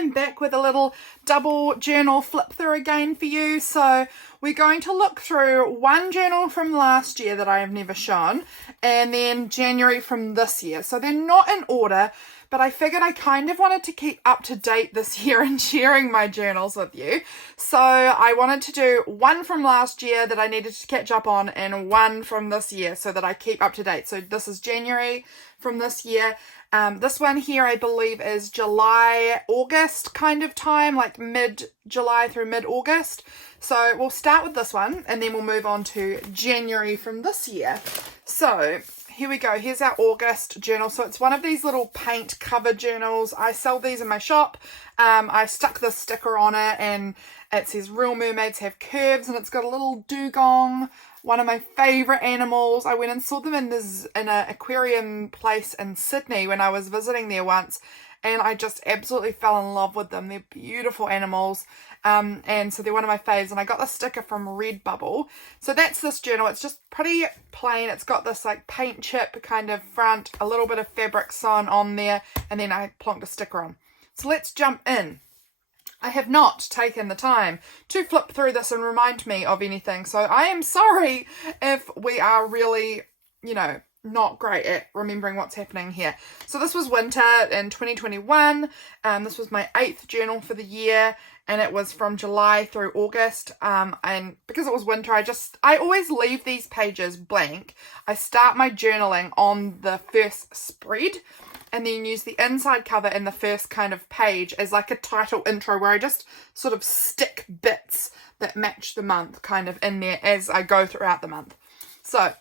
I'm back with a little double journal flip through again for you. So we're going to look through one journal from last year that I have never shown, and then January from this year. So they're not in order, but I figured I kind of wanted to keep up to date this year and sharing my journals with you. So I wanted to do one from last year that I needed to catch up on and one from this year so that I keep up to date. So this is January from this year. This one here I believe is July, August kind of time, like mid-July through mid-August. So we'll start with this one and then we'll move on to January from this year. So here we go. Here's our August journal. So it's one of these little paint cover journals. I sell these in my shop. I stuck this sticker on it and it says real mermaids have curves, and it's got a little dugong, one of my favourite animals. I went and saw them in an aquarium place in Sydney when I was visiting there once, and I just absolutely fell in love with them. They're beautiful animals, and so they're one of my faves, and I got the sticker from Redbubble. So that's this journal. It's just pretty plain. It's got this like paint chip kind of front, a little bit of fabric sewn on there, and then I plonked a sticker on. So let's jump in. I have not taken the time to flip through this and remind me of anything, so I am sorry if we are really, not great at remembering what's happening here. So this was winter in 2021. This was my 8th journal for the year, and it was from July through August. And because it was winter, I always leave these pages blank. I start my journaling on the first spread, and then use the inside cover in the first kind of page as like a title intro where I just sort of stick bits that match the month kind of in there as I go throughout the month. So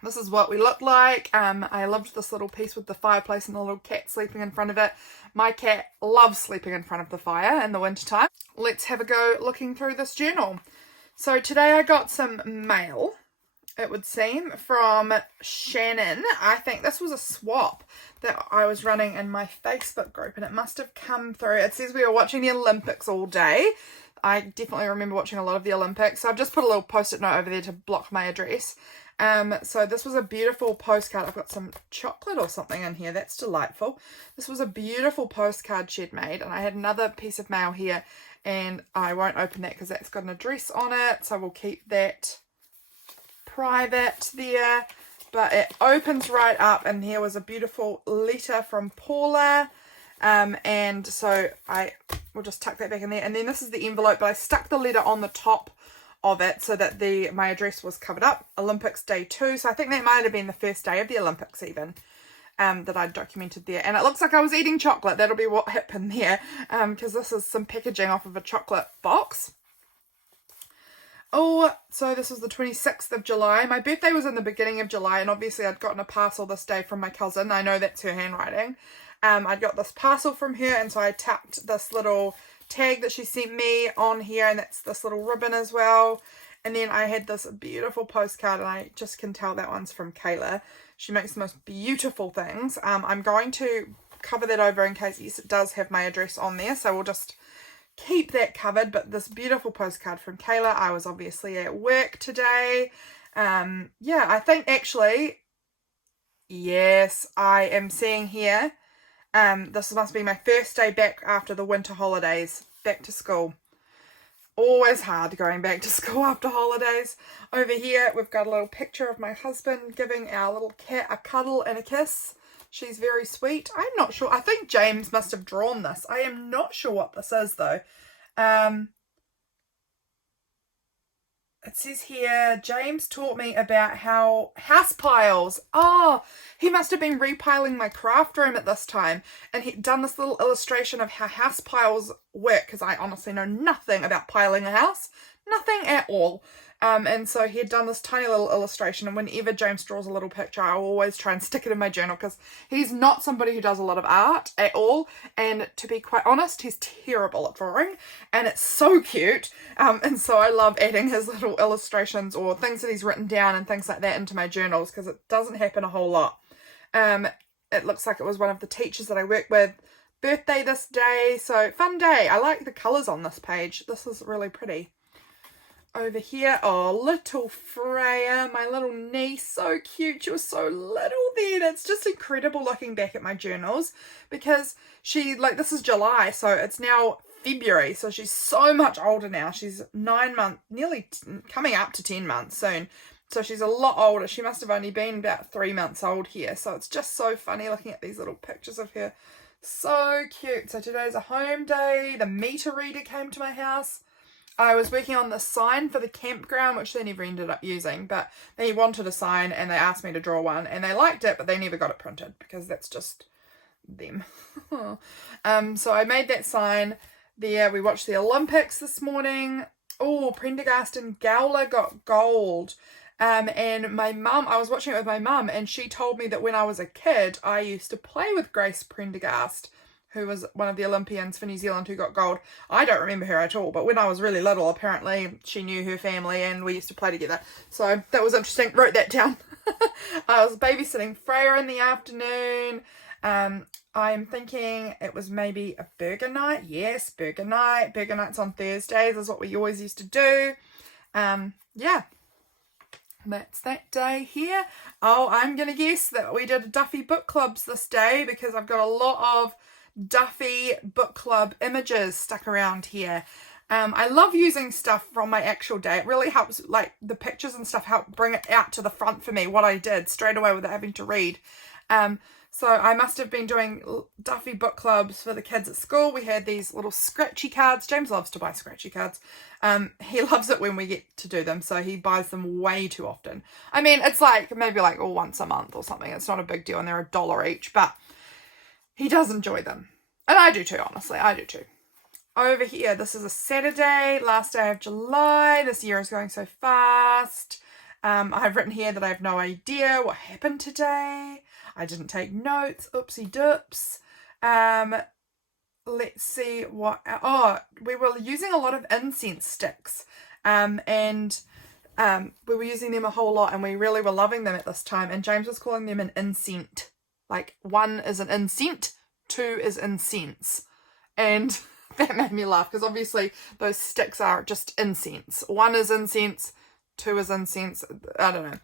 this is what we look like. I loved this little piece with the fireplace and the little cat sleeping in front of it. My cat loves sleeping in front of the fire in the wintertime. Let's have a go looking through this journal. So today I got some mail, it would seem, from Shannon. I think this was a swap that I was running in my Facebook group, and it must have come through. It says we were watching the Olympics all day. I definitely remember watching a lot of the Olympics, so I've just put a little post-it note over there to block my address. So this was a beautiful postcard. I've got some chocolate or something in here. That's delightful. This was a beautiful postcard she'd made, and I had another piece of mail here, and I won't open that because that's got an address on it, so we'll keep that private there. But it opens right up, and here was a beautiful letter from Paula, and so I will just tuck that back in there. And then this is the envelope, but I stuck the letter on the top of it so that my address was covered up. Olympics Day 2, so I think that might have been the first day of the Olympics even, that I documented there. And it looks like I was eating chocolate. That'll be what happened there, because this is some packaging off of a chocolate box. Oh, so this was the 26th of July. My birthday was in the beginning of July, and obviously I'd gotten a parcel this day from my cousin. I know that's her handwriting. I'd got this parcel from her, and so I tacked this little tag that she sent me on here, and that's this little ribbon as well. And then I had this beautiful postcard, and I just can tell that one's from Cayla. She makes the most beautiful things. I'm going to cover that over in case, yes, it does have my address on there, so we'll just keep that covered. But this beautiful postcard from Cayla. I was obviously at work today. Yeah, I think actually, yes, I am seeing here, this must be my first day back after the winter holidays, back to school. Always hard going back to school after holidays. Over here we've got a little picture of my husband giving our little cat a cuddle and a kiss. She's very sweet. I'm not sure. I think James must have drawn this. I am not sure what this is though. It says here, James taught me about how house piles. Oh, he must have been repiling my craft room at this time. And he'd done this little illustration of how house piles work, because I honestly know nothing about piling a house. Nothing at all. And so he had done this tiny little illustration, and whenever James draws a little picture, I always try and stick it in my journal, because he's not somebody who does a lot of art at all, and to be quite honest, he's terrible at drawing, and it's so cute. And so I love adding his little illustrations or things that he's written down and things like that into my journals, because it doesn't happen a whole lot. It looks like it was one of the teachers that I work with birthday this day, so fun day. I like the colours on this page. This is really pretty. over here, oh, little Freya, my little niece, so cute. She was so little then. It's just incredible looking back at my journals because this is July, so it's now February, so she's so much older now. She's 9 months, nearly coming up to 10 months soon. So she's a lot older. She must have only been about 3 months old here. So it's just so funny looking at these little pictures of her. So cute. So today's a home day. The meter reader came to my house. I was working on the sign for the campground, which they never ended up using, but they wanted a sign and they asked me to draw one and they liked it, but they never got it printed because that's just them. So I made that sign there. We watched the Olympics this morning. Oh, Prendergast and Gowler got gold. And my mum, I was watching it with my mum, and she told me that when I was a kid, I used to play with Grace Prendergast, who was one of the Olympians for New Zealand who got gold. I don't remember her at all, but when I was really little, apparently she knew her family and we used to play together. So that was interesting. Wrote that down. I was babysitting Freya in the afternoon. I'm thinking it was maybe a burger night. Yes, burger night. Burger nights on Thursdays is what we always used to do. Yeah. That's that day here. Oh, I'm going to guess that we did Duffy book clubs this day because I've got a lot of Duffy book club images stuck around here. I love using stuff from my actual day. It really helps, like the pictures and stuff help bring it out to the front for me, what I did straight away without having to read. So I must have been doing Duffy book clubs for the kids at school. We had these little scratchy cards. James loves to buy scratchy cards. He loves it when we get to do them, so he buys them way too often. I mean, it's like maybe like once a month or something. It's not a big deal and they're $1 each, but he does enjoy them. And I do too, honestly. I do too. Over here, this is a Saturday, last day of July. This year is going so fast. I've written here that I have no idea what happened today. I didn't take notes. Oopsie doops. Let's see what... Oh, we were using a lot of incense sticks. And we were using them a whole lot and we really were loving them at this time. And James was calling them an incent. Like 1 is an incent, 2 is incense. And that made me laugh because obviously those sticks are just incense. 1 is incense, 2 is incense. I don't know.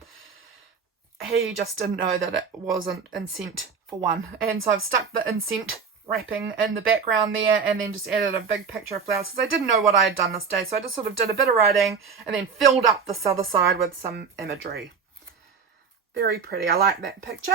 He just didn't know that it wasn't incense for 1. And so I've stuck the incense wrapping in the background there and then just added a big picture of flowers because I didn't know what I had done this day. So I just sort of did a bit of writing and then filled up this other side with some imagery. Very pretty. I like that picture.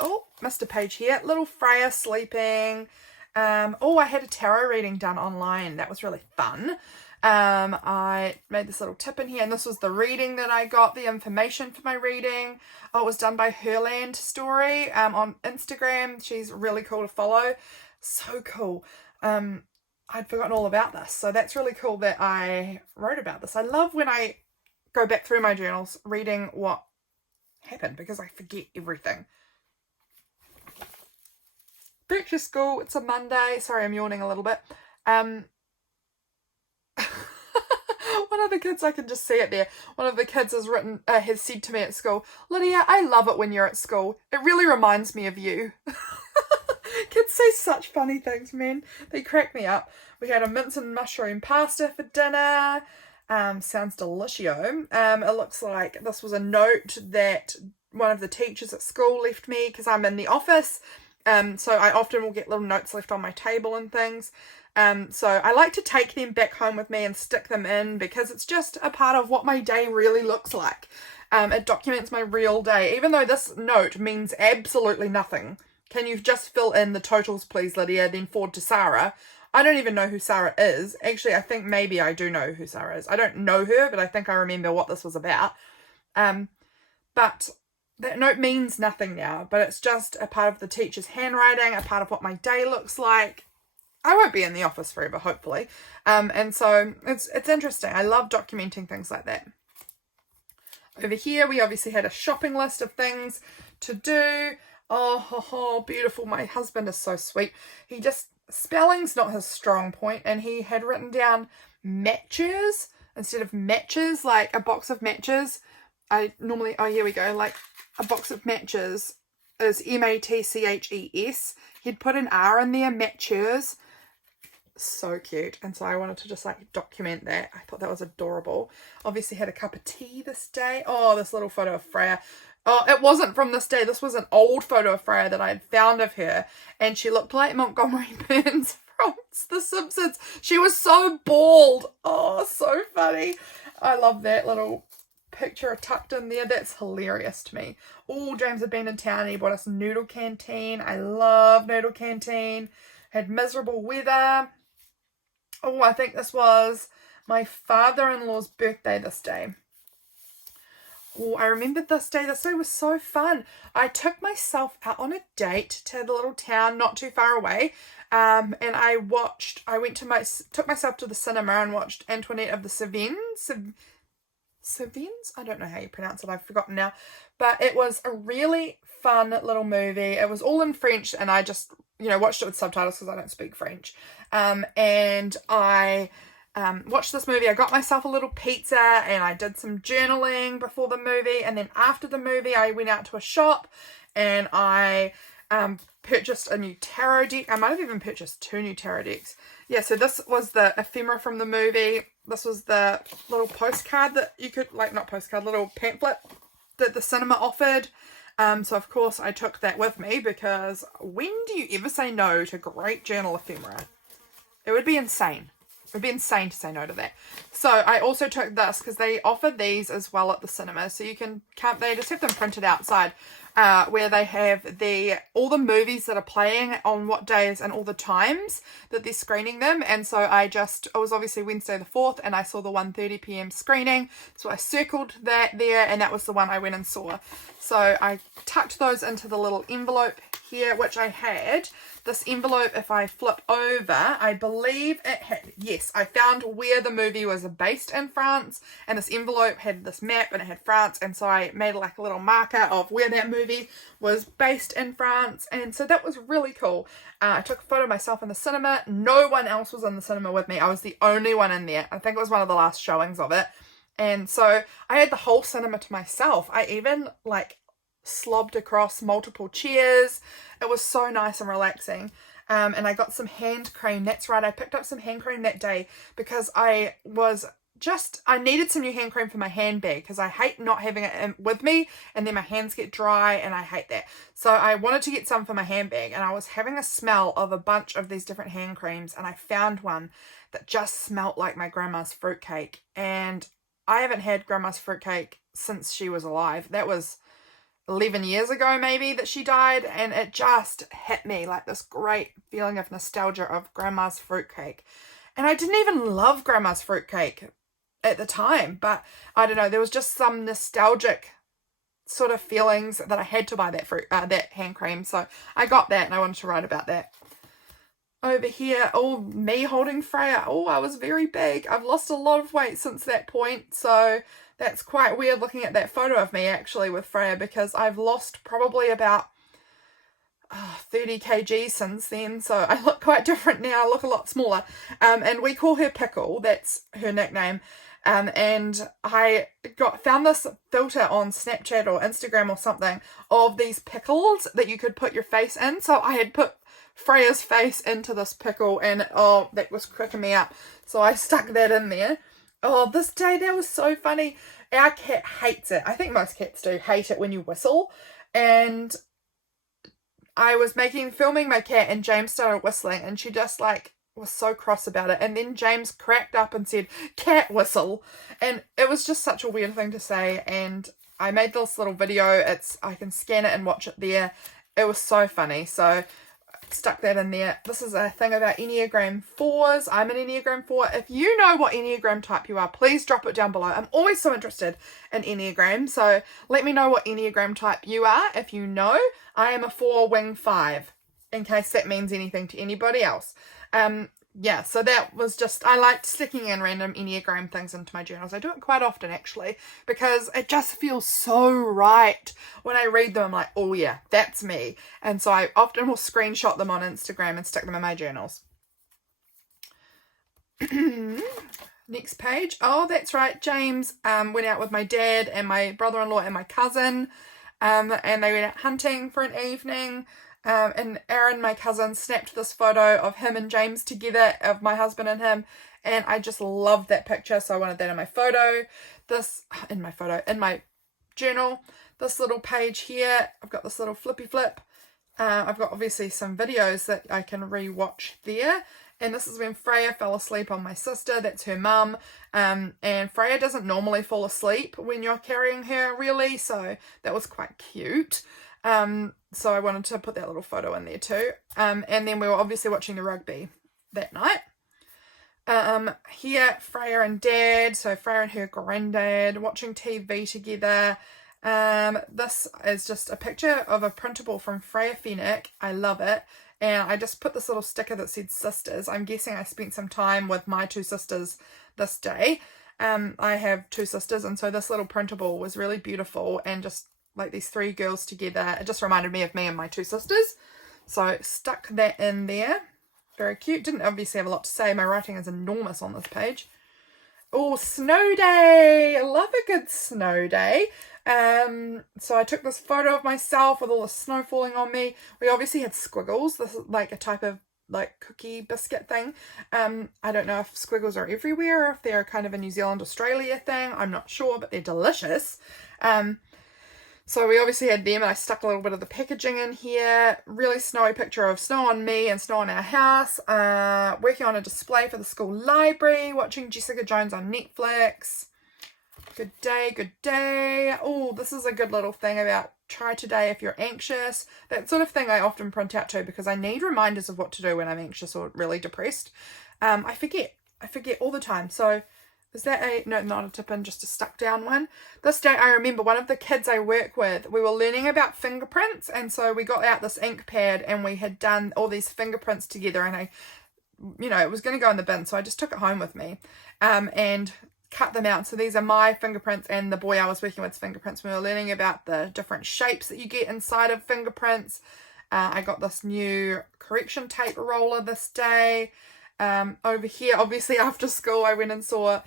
Oh, missed a page here. Little Freya sleeping. Oh, I had a tarot reading done online. That was really fun. I made this little tip in here, and this was the reading that I got, the information for my reading. Oh, it was done by Herland Story on Instagram. She's really cool to follow. So cool. I'd forgotten all about this, so that's really cool that I wrote about this. I love when I go back through my journals reading what happened because I forget everything. Back to school. It's a Monday. Sorry, I'm yawning a little bit. One of the kids, I can just see it there. One of the kids has said to me at school, Lydia, I love it when you're at school. It really reminds me of you. Kids say such funny things, man. They crack me up. We had a mince and mushroom pasta for dinner. Sounds delicious. It looks like this was a note that one of the teachers at school left me because I'm in the office. So I often will get little notes left on my table and things. So I like to take them back home with me and stick them in because it's just a part of what my day really looks like. It documents my real day, even though this note means absolutely nothing. Can you just fill in the totals, please, Lydia, then forward to Sarah? I don't even know who Sarah is. Actually, I think maybe I do know who Sarah is. I don't know her, but I think I remember what this was about. But that note means nothing now, but it's just a part of the teacher's handwriting, a part of what my day looks like. I won't be in the office forever, hopefully. And so it's interesting. I love documenting things like that. Over here, we obviously had a shopping list of things to do. Oh, beautiful. My husband is so sweet. Spelling's not his strong point, and he had written down matches instead of matches, like a box of matches. Here we go, like a box of matches is matches. He'd put an R in there, matches. so cute. And so I wanted to just like document that. I thought that was adorable. Obviously had a cup of tea this day. Oh, this little photo of Freya. Oh, it wasn't from this day. This was an old photo of Freya that I had found of her. And she looked like Montgomery Burns from The Simpsons. She was so bald. Oh, so funny. I love that little picture tucked in there. That's hilarious to me. Oh, James had been in town and he bought us Noodle Canteen. I love Noodle Canteen. Had miserable weather. Oh, I think this was my father-in-law's birthday this day. Oh, I remembered this day. This day was so fun. I took myself out on a date to the little town not too far away. And took myself to the cinema and watched Antoinette of the Cevennes. Cevennes? I don't know how you pronounce it. I've forgotten now. But it was a really fun little movie. It was all in French and I just, watched it with subtitles because I don't speak French. And I watched this movie. I got myself a little pizza and I did some journaling before the movie. And then after the movie, I went out to a shop and I purchased a new tarot deck. I might have even purchased 2 new tarot decks. Yeah, so this was the ephemera from the movie. This was the little postcard that you could, little pamphlet that the cinema offered. So of course I took that with me because when do you ever say no to great journal ephemera? It would be insane. It would be insane to say no to that. So I also took this because they offer these as well at the cinema. So they just have them printed outside where they have all the movies that are playing on what days and all the times that they're screening them. And so it was obviously Wednesday the 4th and I saw the 1:30 p.m. screening. So I circled that there and that was the one I went and saw. So I tucked those into the little envelope here, which I had. This envelope, if I flip over, I believe it had, yes, I found where the movie was based in France, and this envelope had this map and it had France, and so I made like a little marker of where that movie was based in France, and so that was really cool. I took a photo of myself in the cinema. No one else was in the cinema with me. I was the only one in there. I think it was one of the last showings of it, and so I had the whole cinema to myself. I even slobbed across multiple chairs. It was so nice and relaxing. And I got some hand cream. That's right, I picked up some hand cream that day because I needed some new hand cream for my handbag because I hate not having it with me and then my hands get dry and I hate that. So I wanted to get some for my handbag and I was having a smell of a bunch of these different hand creams and I found one that just smelt like my grandma's fruitcake, and I haven't had grandma's fruitcake since she was alive. That was 11 years ago maybe that she died, and it just hit me like this great feeling of nostalgia of grandma's fruitcake. And I didn't even love grandma's fruitcake at the time, but I don't know, there was just some nostalgic sort of feelings that I had to buy that hand cream. So I got that and I wanted to write about that. Over here, me holding Freya. I was very big. I've lost a lot of weight since that point, so that's quite weird looking at that photo of me actually with Freya, because I've lost probably about 30 kg since then, so I look quite different now. I look a lot smaller, and we call her Pickle. That's her nickname. And I found this filter on Snapchat or Instagram or something of these pickles that you could put your face in. So I had put Freya's face into this pickle, and that was cracking me up. So I stuck that in there. This day, that was so funny. Our cat hates it. I think most cats do hate it when you whistle. And I was filming my cat, and James started whistling, and she just was so cross about it. And then James cracked up and said, "Cat whistle." And it was just such a weird thing to say. And I made this little video. I can scan it and watch it there. It was so funny. So stuck that in there. This is a thing about Enneagram 4s. I'm an Enneagram 4. If you know what Enneagram type you are, please drop it down below. I'm always so interested in Enneagram, so let me know what Enneagram type you are. If you know, I am a 4 wing 5, in case that means anything to anybody else. Yeah, so that was just, I liked sticking in random Enneagram things into my journals. I do it quite often actually, because it just feels so right. When I read them, I'm like, oh yeah, that's me. And so I often will screenshot them on Instagram and stick them in my journals. Next page. Oh, that's right. James went out with my dad and my brother-in-law and my cousin, and they went out hunting for an evening. And Aaron, my cousin, snapped this photo of him and James together, of my husband and him, and I just loved that picture, so I wanted that in my photo. In my journal, this little page here, I've got this little flippy flip. I've got obviously some videos that I can re-watch there. And this is when Freya fell asleep on my sister. That's her mum. And Freya doesn't normally fall asleep when you're carrying her, really. So that was quite cute. So I wanted to put that little photo in there too. And then we were obviously watching the rugby that night. Here, Freya and Dad. So Freya and her granddad watching TV together. This is just a picture of a printable from Freya Fennec. I love it. And I just put this little sticker that said sisters. I'm guessing I spent some time with my two sisters this day. I have two sisters, and so this little printable was really beautiful, and just like these three girls together, it just reminded me of me and my two sisters. So stuck that in there. Very cute. Didn't obviously have a lot to say. My writing is enormous on this page. Oh, snow day. I love a good snow day. So I took this photo of myself with all the snow falling on me. We obviously had squiggles. This is like a type of like cookie biscuit thing. I don't know if squiggles are everywhere or if they're kind of a New Zealand, Australia thing. I'm not sure, but they're delicious. So we obviously had them, and I stuck a little bit of the packaging in here. Really snowy picture of snow on me and snow on our house. Working on a display for the school library. Watching Jessica Jones on Netflix. Good day, good day. Oh, this is a good little thing about try today if you're anxious. That sort of thing I often print out too, because I need reminders of what to do when I'm anxious or really depressed. I forget all the time. So is that no, not a tip-in, just a stuck down one. This day I remember one of the kids I work with, we were learning about fingerprints, and so we got out this ink pad and we had done all these fingerprints together, and it was going to go in the bin, so I just took it home with me and cut them out. So these are my fingerprints and the boy I was working with's fingerprints. We were learning about the different shapes that you get inside of fingerprints. I got this new correction tape roller this day. Over here, obviously after school, I went and saw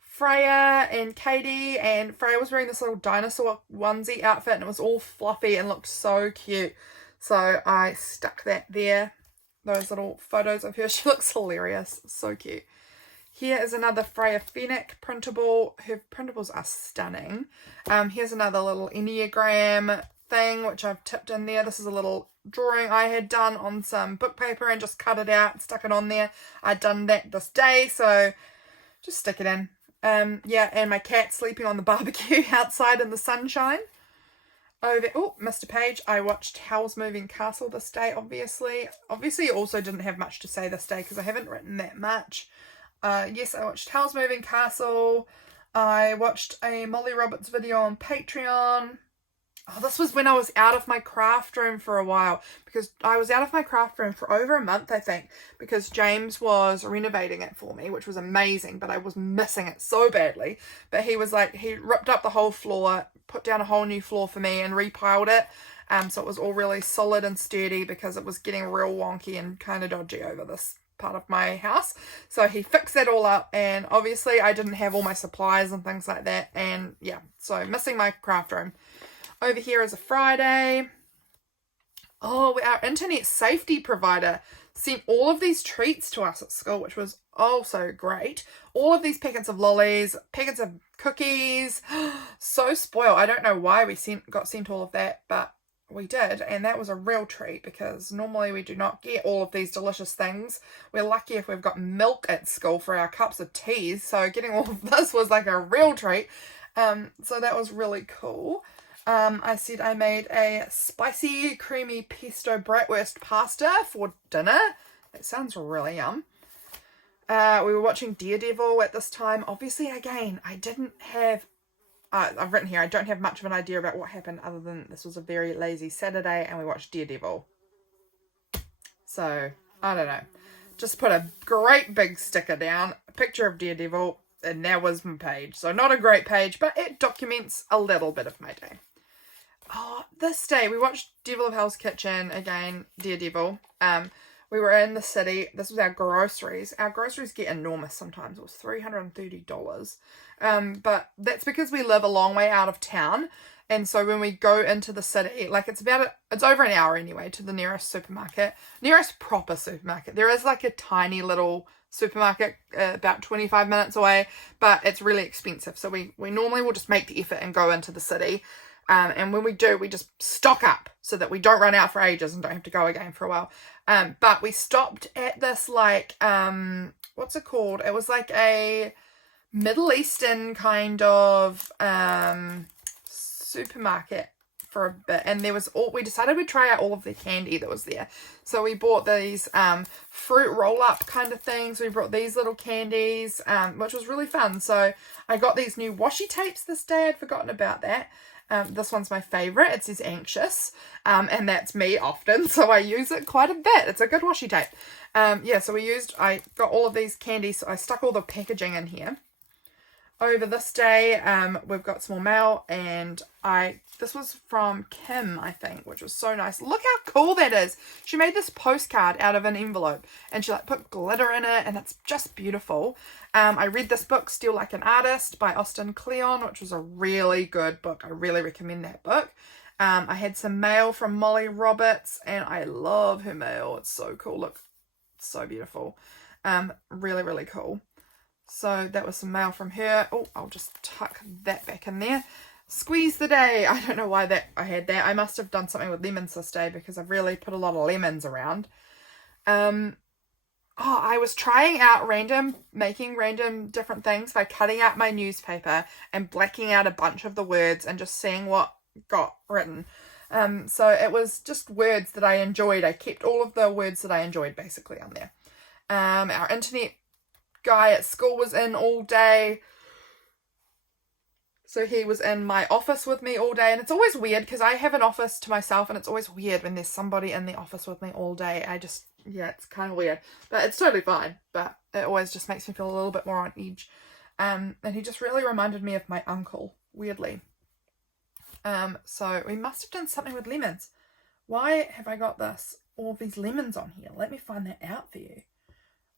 Freya and Katie, and Freya was wearing this little dinosaur onesie outfit, and it was all fluffy and looked so cute. So I stuck that there. Those little photos of her. She looks hilarious. So cute. Here is another Freya Fennec printable. Her printables are stunning. Here's another little Enneagram thing, which I've tipped in there. This is a little drawing I had done on some book paper and just cut it out and stuck it on there. I'd done that this day, so just stick it in. Yeah, and my cat sleeping on the barbecue outside in the sunshine. Missed a page. I watched Howl's Moving Castle this day, obviously. Obviously, also didn't have much to say this day because I haven't written that much. Yes, I watched Howl's Moving Castle. I watched a Molly Roberts video on Patreon. Oh, this was when I was out of my craft room for a while, because I was out of my craft room for over a month, I think, because James was renovating it for me, which was amazing, but I was missing it so badly. But he ripped up the whole floor, put down a whole new floor for me and repiled it. So it was all really solid and sturdy, because it was getting real wonky and kind of dodgy over this part of my house. So he fixed that all up, and obviously I didn't have all my supplies and things like that, and yeah, so missing my craft room. Over here is a Friday. Oh, our internet safety provider sent all of these treats to us at school, which was oh so great. All of these packets of lollies, packets of cookies. So spoiled. I don't know why we got sent all of that, but we did, and that was a real treat, because normally we do not get all of these delicious things. We're lucky if we've got milk at school for our cups of tea, so getting all of this was like a real treat. So that was really cool. I said I made a spicy creamy pesto bratwurst pasta for dinner. That sounds really yum. We were watching Daredevil at this time. Obviously, again, I didn't have I've written here, I don't have much of an idea about what happened, other than this was a very lazy Saturday and we watched Daredevil. So, I don't know. Just put a great big sticker down, a picture of Daredevil, and that was my page. So not a great page, but it documents a little bit of my day. Oh, this day we watched Devil of Hell's Kitchen, again, Daredevil. We were in the city. This was our groceries. Our groceries get enormous sometimes. It was $330. But that's because we live a long way out of town. And so when we go into the city, like it's over an hour anyway to the nearest proper supermarket. There is like a tiny little supermarket about 25 minutes away, but it's really expensive. So we normally will just make the effort and go into the city. And when we do, we just stock up so that we don't run out for ages and don't have to go again for a while. But we stopped at this like, what's it called? It was like a Middle Eastern kind of supermarket for a bit, and we decided we'd try out all of the candy that was there. So we bought these fruit roll-up kind of things. We brought these little candies, which was really fun. So I got these new washi tapes this day. I'd forgotten about that. This one's my favorite. It says anxious, and that's me often, so I use it quite a bit. It's a good washi tape. So I got all of these candies, so I stuck all the packaging in here. Over this day, we've got some more mail, and this was from Kim, I think, which was so nice. Look how cool that is. She made this postcard out of an envelope, and she like put glitter in it, and it's just beautiful. I read this book, Still Like an Artist by Austin Kleon, which was a really good book. I really recommend that book. I had some mail from Molly Roberts, and I love her mail. It's so cool. Look, it's so beautiful. Really, really cool. So that was some mail from her. Oh, I'll just tuck that back in there. Squeeze the day. I don't know why I had that. I must have done something with lemons this day because I've really put a lot of lemons around. I was trying out making random different things by cutting out my newspaper and blacking out a bunch of the words and just seeing what got written. So it was just words that I enjoyed. I kept all of the words that I enjoyed basically on there. Our internet guy at school was in all day, so he was in my office with me all day, and it's always weird because I have an office to myself, and it's always weird when there's somebody in the office with me all day. It's kind of weird, but it's totally fine, but it always just makes me feel a little bit more on edge. And he just really reminded me of my uncle, weirdly. So we must have done something with lemons. Why have I got all these lemons on here? Let me find that out for you.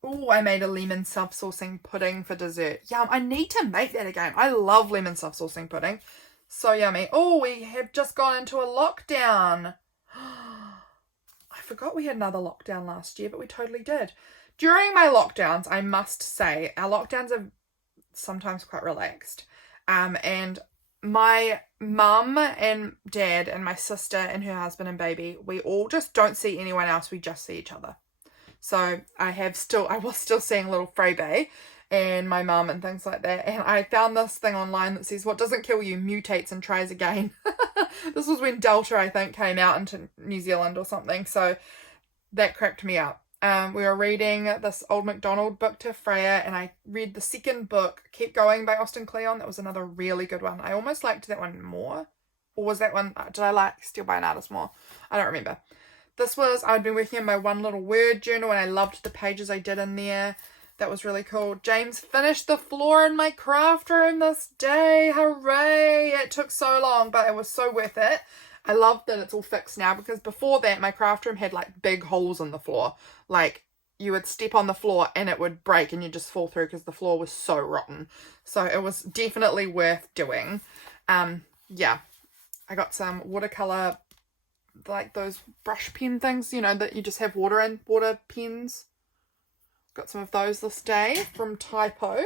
Oh, I made a lemon self-saucing pudding for dessert. Yum, I need to make that again. I love lemon self-saucing pudding. So yummy. Oh, we have just gone into a lockdown. I forgot we had another lockdown last year, but we totally did. During my lockdowns, I must say, our lockdowns are sometimes quite relaxed. And my mum and dad and my sister and her husband and baby, we all just don't see anyone else. We just see each other. So I was still seeing little Freya and my mum and things like that. And I found this thing online that says, what doesn't kill you mutates and tries again. This was when Delta, I think, came out into New Zealand or something. So that cracked me up. We were reading this Old MacDonald book to Freya, and I read the second book, Keep Going by Austin Kleon. That was another really good one. I almost liked that one more. Or was that one, did I like Still by an Artist more? I don't remember. I'd been working in my one little word journal, and I loved the pages I did in there. That was really cool. James finished the floor in my craft room this day. Hooray! It took so long, but it was so worth it. I love that it's all fixed now, because before that, my craft room had like big holes in the floor. Like you would step on the floor and it would break and you'd just fall through because the floor was so rotten. So it was definitely worth doing. Yeah, I got some watercolor, like those brush pen things, that you just have water in, water pens. Got some of those this day from Typo.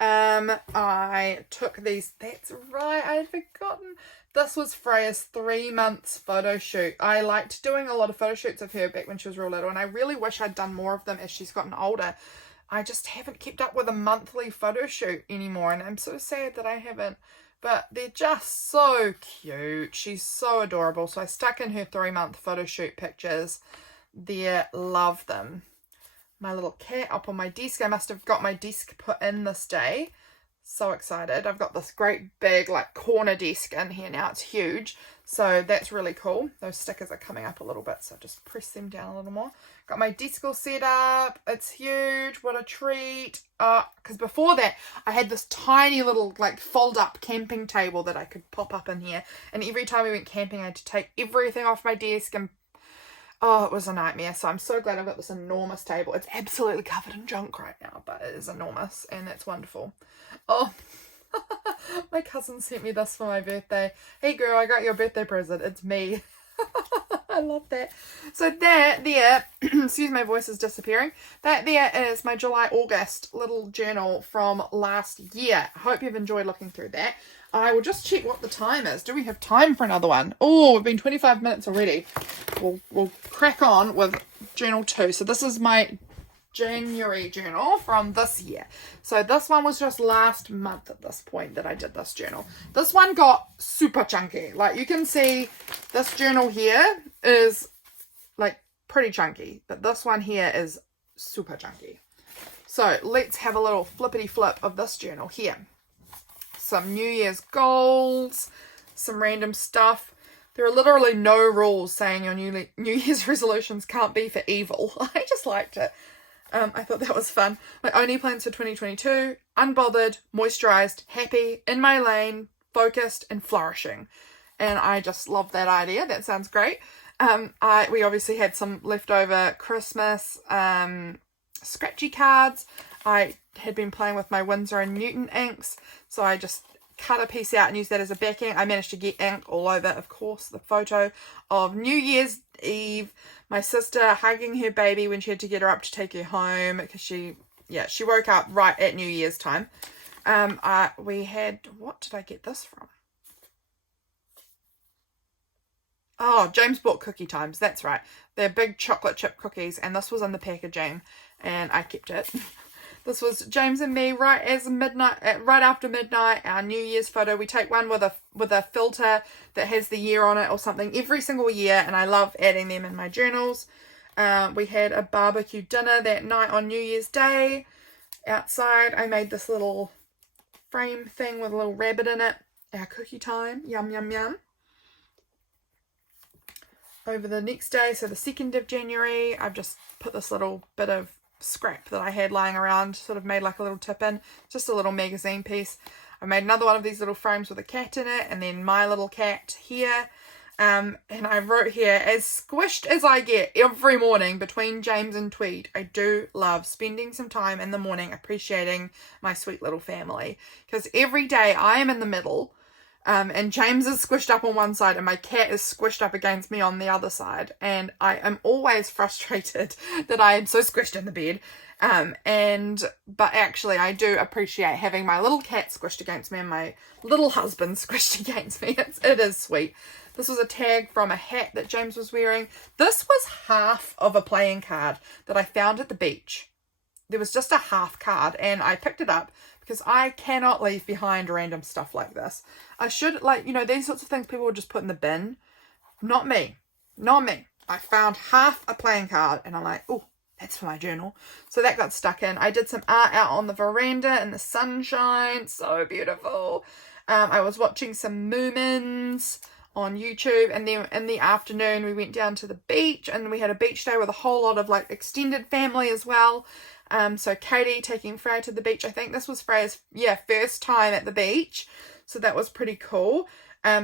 I took these, that's right, I had forgotten. This was Freya's 3 months photo shoot. I liked doing a lot of photo shoots of her back when she was real little, and I really wish I'd done more of them as she's gotten older. I just haven't kept up with a monthly photo shoot anymore, and I'm so sad that I haven't. But they're just so cute. She's so adorable. So I stuck in her 3-month photo shoot pictures there. Love them. My little cat up on my desk. I must have got my desk put in this day. So excited. I've got this great big like corner desk in here now. It's huge. So that's really cool. Those stickers are coming up a little bit, so just press them down a little more. Got my desk all set up. It's huge. What a treat. Because before that, I had this tiny little like fold up camping table that I could pop up in here. And every time we went camping, I had to take everything off my desk, and it was a nightmare. So I'm so glad I've got this enormous table. It's absolutely covered in junk right now, but it is enormous and it's wonderful. Oh, My cousin sent me this for my birthday. Hey girl, I got your birthday present. It's me. I love that. So that there, excuse, my voice is disappearing. That there is my July-August little journal from last year. I hope you've enjoyed looking through that. I will just check what the time is. Do we have time for another one? Oh, we've been 25 minutes already. We'll crack on with journal 2. So this is my January journal from this year. So this one was just last month at this point that I did this journal. This one got super chunky. Like you can see this journal here is like pretty chunky, but this one here is super chunky. So let's have a little flippity flip of this journal here. Some New Year's goals, some random stuff. There are literally no rules saying your New Year's resolutions can't be for evil. I just liked it. I thought that was fun. My only plans for 2022, unbothered, moisturised, happy, in my lane, focused and flourishing. And I just love that idea. That sounds great. We obviously had some leftover Christmas scratchy cards. I had been playing with my Winsor & Newton inks, so I just cut a piece out and used that as a backing. I managed to get ink all over, of course, the photo of New Year's Eve, my sister hugging her baby when she had to get her up to take her home because she woke up right at New Year's time. We had, what did I get this from? Oh, James bought Cookie Times, that's right. They're big chocolate chip cookies, and this was in the packaging, and I kept it. This was James and me right after midnight, our New Year's photo. We take one with a filter that has the year on it or something every single year, and I love adding them in my journals. We had a barbecue dinner that night on New Year's Day outside. I made this little frame thing with a little rabbit in it. Our cookie time. Yum, yum, yum. Over the next day, so the 2nd of January, I've just put this little bit of scrap that I had lying around, sort of made like a little tip in, just a little magazine piece. I made another one of these little frames with a cat in it, and then my little cat here. And I wrote here, as squished as I get every morning between James and Tweed, I do love spending some time in the morning appreciating my sweet little family. Because every day I am in the middle, and James is squished up on one side and my cat is squished up against me on the other side. And I am always frustrated that I am so squished in the bed. But actually I do appreciate having my little cat squished against me and my little husband squished against me. It is sweet. This was a tag from a hat that James was wearing. This was half of a playing card that I found at the beach. There was just a half card and I picked it up because I cannot leave behind random stuff like this. I should, these sorts of things people would just put in the bin. Not me. Not me. I found half a playing card and I'm like, oh, that's for my journal. So that got stuck in. I did some art out on the veranda in the sunshine. So beautiful. I was watching some Moomins on YouTube, and then in the afternoon we went down to the beach and we had a beach day with a whole lot of extended family as well. So Katie taking Freya to the beach. I think this was Freya's first time at the beach, so that was pretty cool.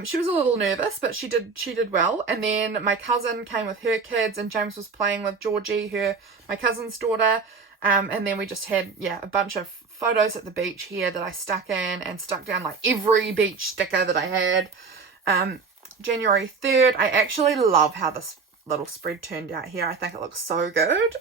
She was a little nervous, but she did well. And then my cousin came with her kids, and James was playing with Georgie, my cousin's daughter. And then we just had a bunch of photos at the beach here that I stuck in and stuck down every beach sticker that I had. January 3rd, I actually love how this little spread turned out here. I think it looks so good.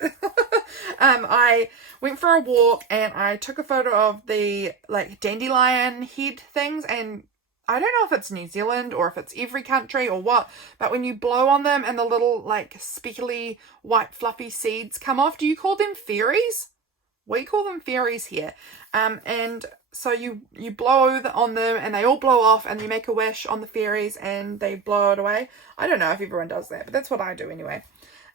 I went for a walk and I took a photo of the dandelion head things, and I don't know if it's New Zealand or if it's every country or what, but when you blow on them and the little speckly white fluffy seeds come off, do you call them fairies? We call them fairies here. And so you blow on them and they all blow off, and you make a wish on the fairies and they blow it away. I don't know if everyone does that, but that's what I do anyway.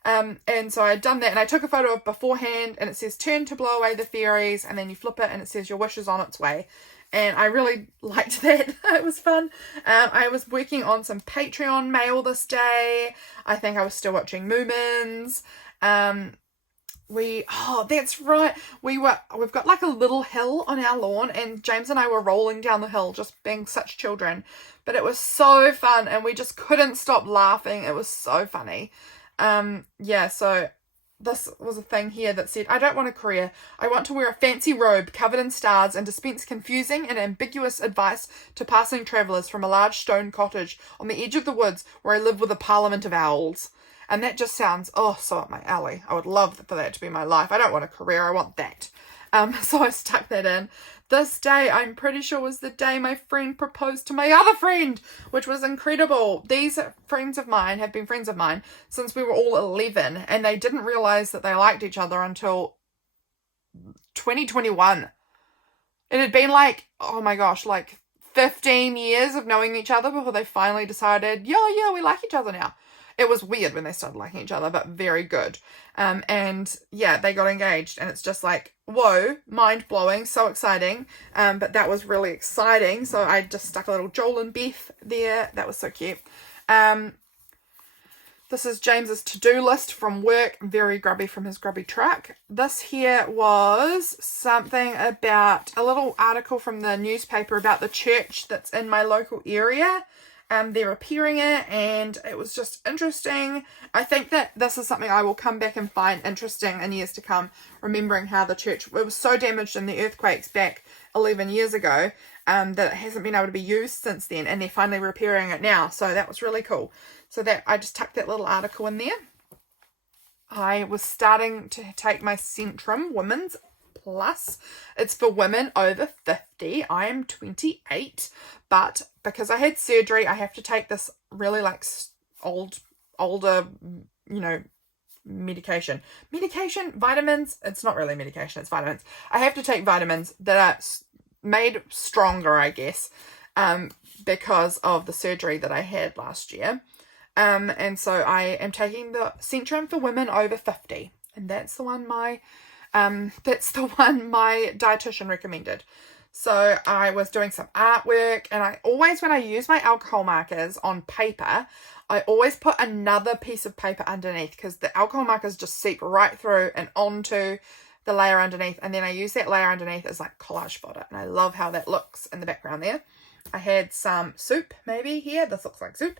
And so I'd done that, and I took a photo of beforehand, and it says turn to blow away the fairies, and then you flip it and it says your wish is on its way. And I really liked that. It was fun. I was working on some Patreon mail this day. I think I was still watching Moomins. That's right. We've got a little hill on our lawn, and James and I were rolling down the hill, just being such children. But it was so fun, and we just couldn't stop laughing. It was so funny. So this was a thing here that said, I don't want a career. I want to wear a fancy robe covered in stars and dispense confusing and ambiguous advice to passing travellers from a large stone cottage on the edge of the woods where I live with a parliament of owls. And that just sounds, so up my alley. I would love for that to be my life. I don't want a career. I want that. So I stuck that in. This day, I'm pretty sure, was the day my friend proposed to my other friend, which was incredible. These friends of mine have been friends of mine since we were all 11, and they didn't realise that they liked each other until 2021. It had been like, oh my gosh, like 15 years of knowing each other before they finally decided, yeah, we like each other now. It was weird when they started liking each other, but very good. And yeah, they got engaged, and it's just like, whoa, mind-blowing, so exciting. But that was really exciting, so I just stuck a little Joel and Beth there. That was so cute. This is James's to-do list from work, very grubby from his grubby truck. This here was something about a little article from the newspaper about the church that's in my local area. They're repairing it, and it was just interesting. I think that this is something I will come back and find interesting in years to come, remembering how the church, it was so damaged in the earthquakes back 11 years ago, that it hasn't been able to be used since then, and they're finally repairing it now. So that was really cool. So that I just tucked that little article in there. I was starting to take my Centrum Women's Plus. It's for women over 50. I am 28, but because I had surgery, I have to take this really like older, medication, vitamins. It's not really medication, it's vitamins. I have to take vitamins that are made stronger, I guess, because of the surgery that I had last year. And so I am taking the Centrum for women over 50, and that's the one my dietitian recommended. So I was doing some artwork, and I always, when I use my alcohol markers on paper, I always put another piece of paper underneath, because the alcohol markers just seep right through and onto the layer underneath, and then I use that layer underneath as like collage fodder, and I love how that looks in the background there. I had some soup maybe here. This looks like soup.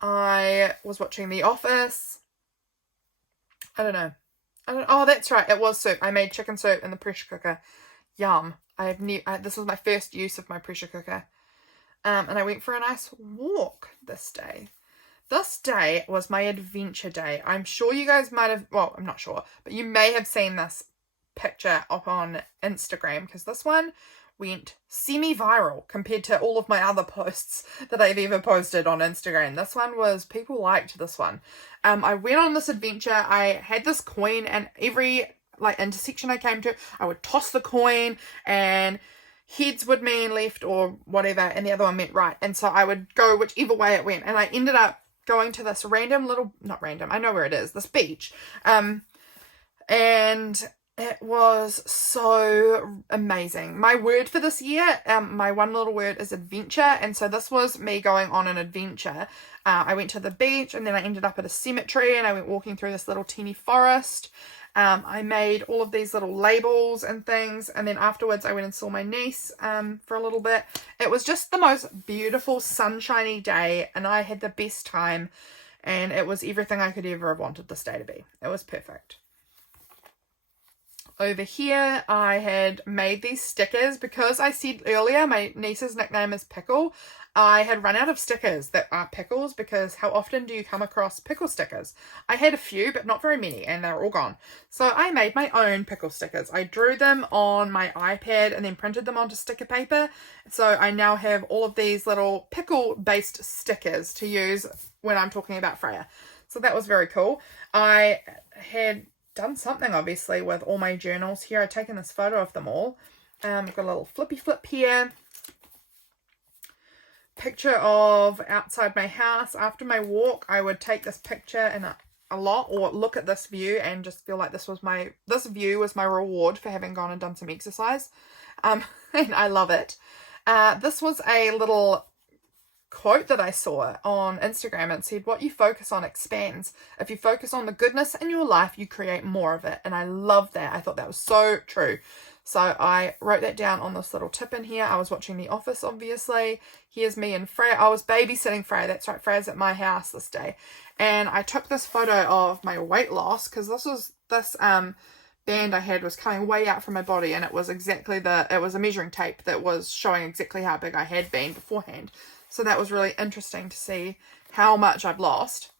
I was watching The Office. Oh, that's right. It was soup. I made chicken soup in the pressure cooker. Yum. This was my first use of my pressure cooker. And I went for a nice walk this day. This day was my adventure day. I'm sure you guys might have, well, I'm not sure, but you may have seen this picture up on Instagram, because this one went semi-viral compared to all of my other posts that I've ever posted on Instagram. This one was, people liked this one. I went on this adventure. I had this coin, and every like intersection I came to, I would toss the coin, and heads would mean left or whatever, and the other one meant right. And so I would go whichever way it went, and I ended up going to this not random, I know where it is, this beach. And it was so amazing. My word for this year, my one little word is adventure. And so this was me going on an adventure. I went to the beach, and then I ended up at a cemetery, and I went walking through this little teeny forest. I made all of these little labels and things. And then afterwards I went and saw my niece for a little bit. It was just the most beautiful sunshiny day, and I had the best time. And it was everything I could ever have wanted this day to be. It was perfect. Over here, I had made these stickers because I said earlier my niece's nickname is Pickle. I had run out of stickers that are pickles, because how often do you come across pickle stickers? I had a few, but not very many, and they're all gone. So I made my own pickle stickers. I drew them on my iPad and then printed them onto sticker paper. So I now have all of these little pickle-based stickers to use when I'm talking about Freya. So that was very cool. I had done something obviously with all my journals here. I've taken this photo of them all. I've got a little flippy flip here. Picture of outside my house. After my walk, I would take this picture and a lot, or look at this view and just feel like this view was my reward for having gone and done some exercise. And I love it. This was a little quote that I saw on Instagram. It said, what you focus on expands. If you focus on the goodness in your life, you create more of it. And I love that. I thought that was so true. So I wrote that down on this little tip in here. I was watching The Office, obviously. Here's me and Freya. I was babysitting Freya. That's right, Freya's at my house this day. And I took this photo of my weight loss because this band I had was coming way out from my body, and it was it was a measuring tape that was showing exactly how big I had been beforehand. So that was really interesting to see how much I'd lost.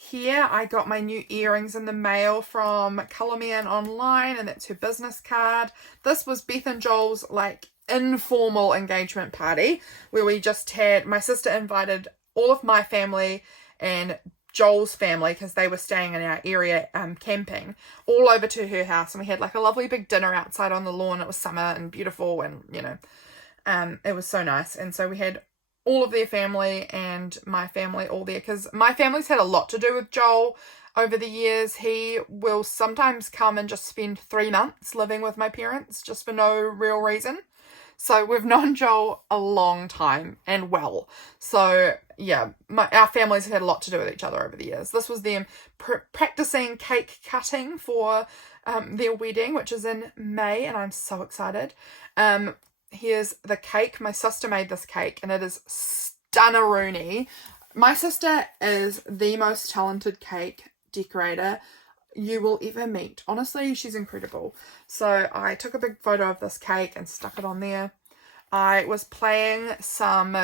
Here I got my new earrings in the mail from Cayla Made online, and that's her business card. This was Beth and Joel's like informal engagement party where we just had, my sister invited all of my family and Joel's family, because they were staying in our area camping, all over to her house, and we had like a lovely big dinner outside on the lawn. It was summer and beautiful, and it was so nice. And so we had all of their family and my family all there, because my family's had a lot to do with Joel over the years. He will sometimes come and just spend 3 months living with my parents just for no real reason. So we've known Joel a long time and well. So yeah, our families have had a lot to do with each other over the years. This was them practicing cake cutting for their wedding, which is in May, and I'm so excited. Here's the cake. My sister made this cake, and it is stunneroony. My sister is the most talented cake decorator you will ever meet. Honestly, she's incredible. So I took a big photo of this cake and stuck it on there. I was playing some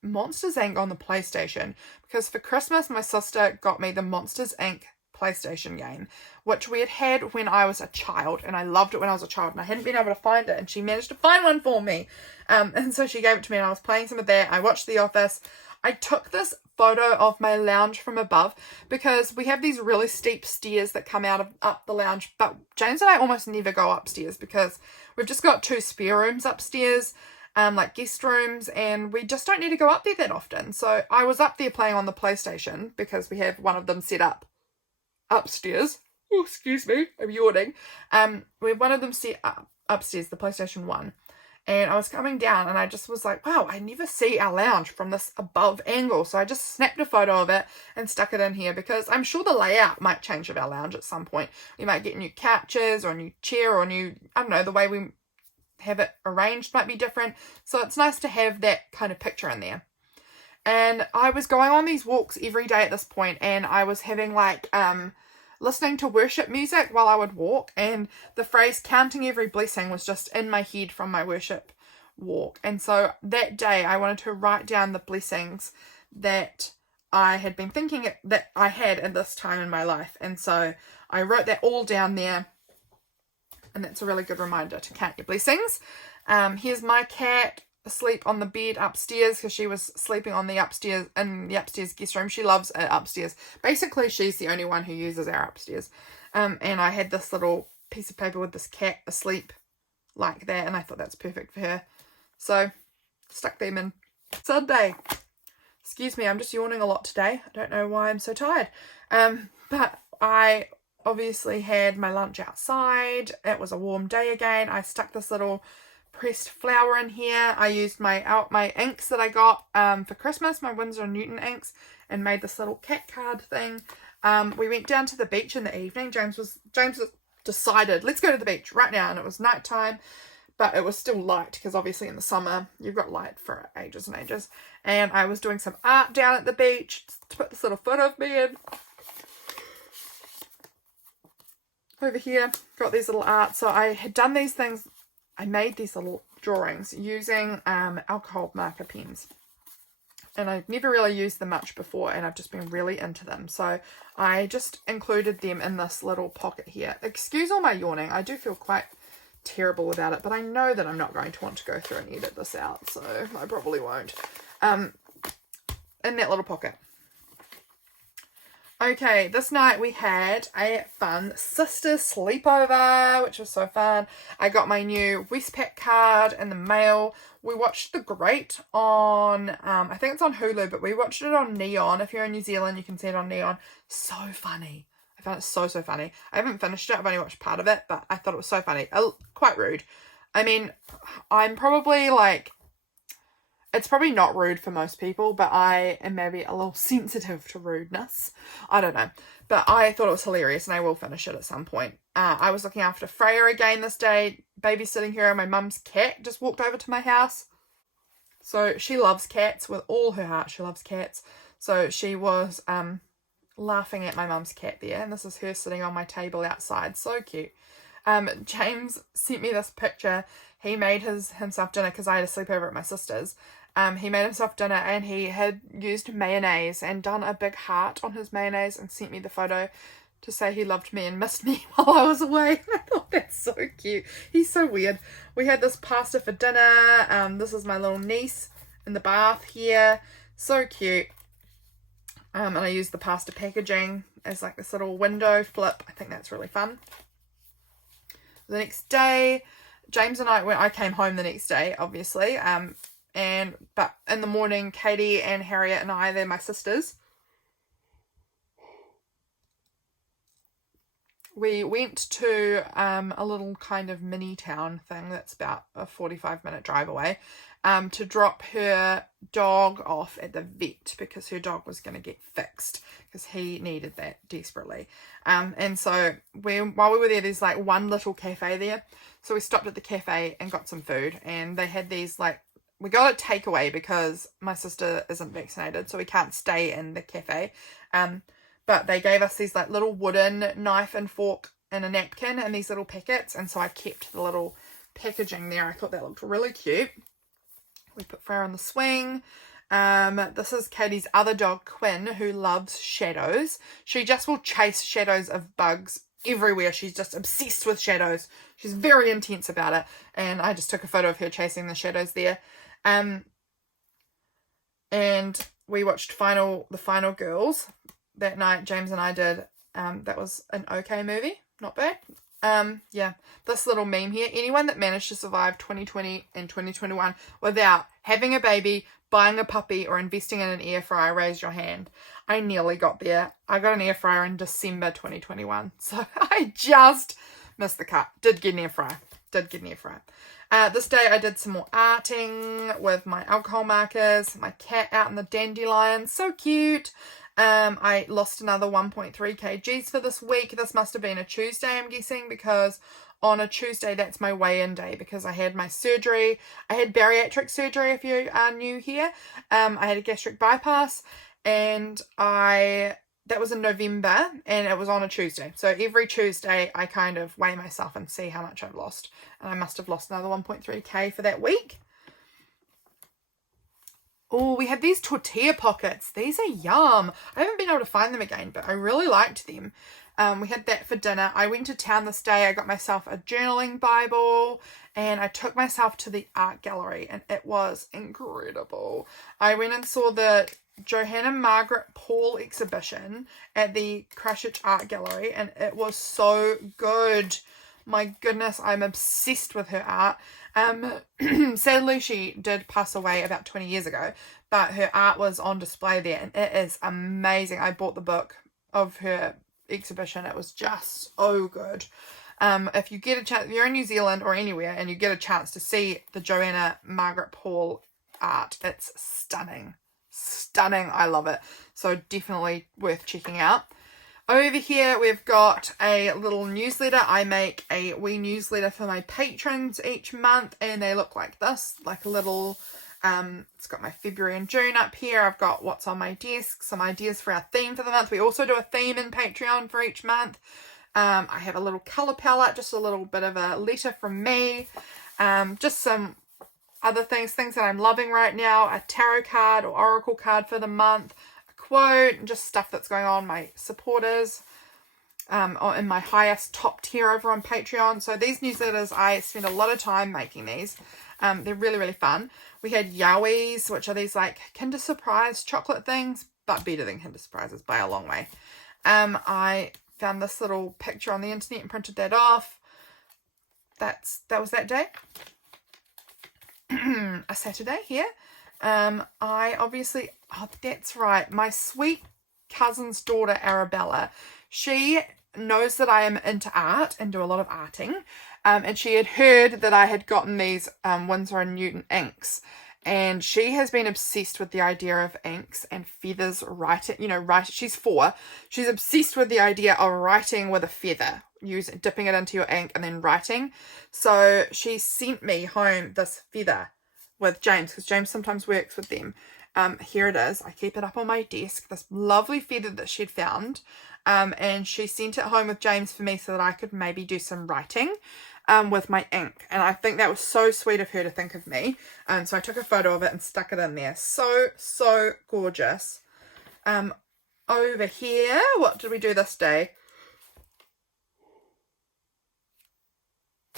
Monsters Inc. on the PlayStation, because for Christmas my sister got me the Monsters Inc. PlayStation game, which we had when I was a child, and I loved it when I was a child, and I hadn't been able to find it, and she managed to find one for me, and so she gave it to me, and I was playing some of that. I watched The Office. I took this photo of my lounge from above because we have these really steep stairs that come up the lounge, but James and I almost never go upstairs because we've just got 2 spare rooms upstairs, like guest rooms, and we just don't need to go up there that often. So I was up there playing on the PlayStation because we have one of them set up upstairs. Oh, excuse me, I'm yawning. We have one of them set up upstairs, the PlayStation 1. And I was coming down and I just was like, wow, I never see our lounge from this above angle. So I just snapped a photo of it and stuck it in here, because I'm sure the layout might change of our lounge at some point. We might get new couches or a new chair or I don't know, the way we have it arranged might be different. So it's nice to have that kind of picture in there. And I was going on these walks every day at this point, and I was having like, listening to worship music while I would walk, and the phrase counting every blessing was just in my head from my worship walk. And so that day I wanted to write down the blessings that I had been thinking that I had at this time in my life, and so I wrote that all down there, and that's a really good reminder to count your blessings. Here's my cat asleep on the bed upstairs, because she was sleeping in the upstairs guest room. She loves it upstairs. Basically, she's the only one who uses our upstairs. And I had this little piece of paper with this cat asleep like that, and I thought that's perfect for her. So, stuck them in. Sunday. Excuse me, I'm just yawning a lot today. I don't know why I'm so tired. But I obviously had my lunch outside. It was a warm day again. I stuck this little pressed flower in here. I used my inks that I got for Christmas, my Winsor & Newton inks, and made this little cat card thing. We went down to the beach in the evening. James decided, let's go to the beach right now, and it was nighttime, but it was still light, because obviously in the summer you've got light for ages and ages. And I was doing some art down at the beach to put this little photo of me in. Over here, got these little art. So I had done these things. I made these little drawings using alcohol marker pens, and I've never really used them much before, and I've just been really into them. So I just included them in this little pocket here. Excuse all my yawning. I do feel quite terrible about it, but I know that I'm not going to want to go through and edit this out, so I probably won't. In that little pocket. Okay, this night we had a fun sister sleepover, which was so fun. I got my new Westpac card in the mail. We watched The Great on, I think it's on Hulu, but we watched it on Neon. If you're in New Zealand, you can see it on Neon. So funny. I found it so funny. I haven't finished it. I've only watched part of it, but I thought it was so funny. Quite rude. I mean, I'm probably like It's probably not rude for most people, but I am maybe a little sensitive to rudeness. I don't know. But I thought it was hilarious, and I will finish it at some point. I was looking after Freya again this day, babysitting her, and my mum's cat just walked over to my house. So she loves cats with all her heart. She loves cats. So she was laughing at my mum's cat there, and this is her sitting on my table outside. So cute. James sent me this picture. He made himself dinner because I had a sleepover at my sister's. He made himself dinner, and he had used mayonnaise and done a big heart on his mayonnaise and sent me the photo to say he loved me and missed me while I was away. I thought that's so cute. He's so weird. We had this pasta for dinner. This is my little niece in the bath here. So cute. And I used the pasta packaging as like this little window flip. I think that's really fun. The next day, James and I came home the next day, obviously. But in the morning, Katie and Harriet and I, they're my sisters, we went to a little kind of mini town thing that's about a 45-minute drive away, to drop her dog off at the vet because her dog was going to get fixed because he needed that desperately. And so while we were there, there's like one little cafe there. So we stopped at the cafe and got some food, and they had these like, we got a takeaway because my sister isn't vaccinated, so we can't stay in the cafe. But they gave us these like little wooden knife and fork and a napkin and these little packets. And so I kept the little packaging there. I thought that looked really cute. We put Freya on the swing. This is Katie's other dog, Quinn, who loves shadows. She just will chase shadows of bugs everywhere. She's just obsessed with shadows. She's very intense about it. And I just took a photo of her chasing the shadows there. And we watched The Final Girls that night. James and I did. That was an okay movie. Not bad. Yeah, this little meme here. Anyone that managed to survive 2020 and 2021 without having a baby, buying a puppy, or investing in an air fryer, raise your hand. I nearly got there. I got an air fryer in December 2021. So I just missed the cut. Did get an air fryer. This day I did some more arting with my alcohol markers. My cat out in the dandelion. So cute. I lost another 1.3 kgs for this week. This must have been a Tuesday, I'm guessing, because on a Tuesday, that's my weigh-in day because I had my surgery. I had bariatric surgery, if you are new here. I had a gastric bypass, and that was in November, and it was on a Tuesday. So every Tuesday, I kind of weigh myself and see how much I've lost. And I must have lost another 1.3k for that week. Oh, we had these tortilla pockets. These are yum. I haven't been able to find them again, but I really liked them. We had that for dinner. I went to town this day. I got myself a journaling Bible, and I took myself to the art gallery, and it was incredible. I went and saw the Johanna Margaret Paul exhibition at the Christchurch Art Gallery, and it was so good. My goodness, I'm obsessed with her art. Sadly, she did pass away about 20 years ago, but her art was on display there, and it is amazing. I bought the book of her exhibition. It was just so good. If you get a chance, if you're in New Zealand or anywhere and you get a chance to see the Johanna Margaret Paul art, it's stunning. I love it. So definitely worth checking out. Over here, we've got a little newsletter. I make a wee newsletter for my patrons each month, and they look like this, like a little, it's got my February and June up here. I've got what's on my desk, some ideas for our theme for the month. We also do a theme in Patreon for each month. I have a little colour palette, just a little bit of a letter from me, just some other things that I'm loving right now, a tarot card or oracle card for the month, quote, and just stuff that's going on, my supporters, in my highest top tier over on Patreon. So these newsletters, I spend a lot of time making these. They're really, really fun. We had Yowies, which are these like Kinder Surprise chocolate things, but better than Kinder Surprises by a long way. I found this little picture on the internet and printed that off. That was that day. A Saturday here. I obviously, that's right, my sweet cousin's daughter Arabella, she knows that I am into art and do a lot of arting, and she had heard that I had gotten these Winsor & Newton inks, And she has been obsessed with the idea of inks and feathers writing, she's 4. She's obsessed with the idea of writing with a feather, dipping it into your ink and then writing. So she sent me home this feather with James, because James sometimes works with them. Here it is. I keep it up on my desk, this lovely feather that she'd found. And she sent it home with James for me so that I could maybe do some writing with my ink. And I think that was so sweet of her to think of me. So I took a photo of it and stuck it in there. So gorgeous. Over here, what did we do this day?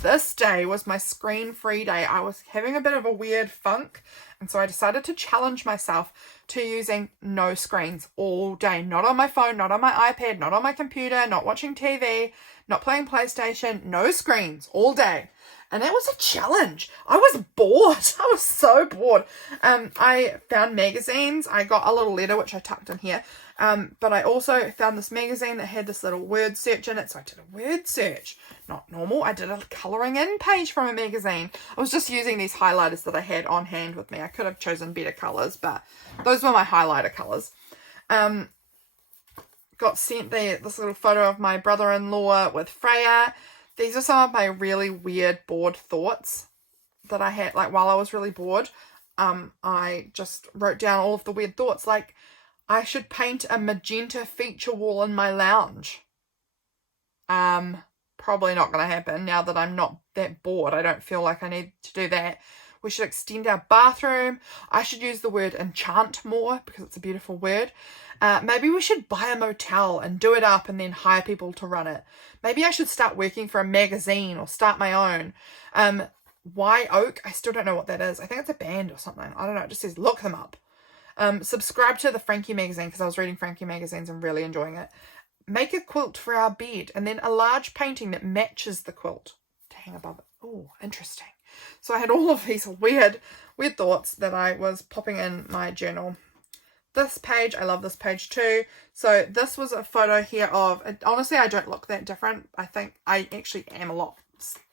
This day was my screen-free day. I was having a bit of a weird funk, and so I decided to challenge myself to using no screens all day. Not on my phone, not on my iPad, not on my computer, not watching TV, not playing PlayStation, no screens all day. And it was a challenge. I was bored. I was so bored. I found magazines. I got a little letter, which I tucked in here. But I also found this magazine that had this little word search in it. So I did a word search. Not normal. I did a colouring in page from a magazine. I was just using these highlighters that I had on hand with me. I could have chosen better colours, but those were my highlighter colours. Got sent this little photo of my brother-in-law with Freya. These are some of my really weird bored thoughts that I had, like, while I was really bored. I just wrote down all of the weird thoughts, like, I should paint a magenta feature wall in my lounge. Probably not going to happen now that I'm not that bored. I don't feel like I need to do that. We should extend our bathroom. I should use the word enchant more because it's a beautiful word. Maybe we should buy a motel and do it up and then hire people to run it. Maybe I should start working for a magazine or start my own. Why Oak? I still don't know what that is. I think it's a band or something. I don't know. It just says look them up. Subscribe to the Frankie magazine because I was reading Frankie magazines and really enjoying it. Make a quilt for our bed and then a large painting that matches the quilt to hang above it. Oh, interesting. So I had all of these weird thoughts that I was popping in my journal. This page, I love this page too. So this was a photo here of, honestly, I don't look that different. I think I actually am a lot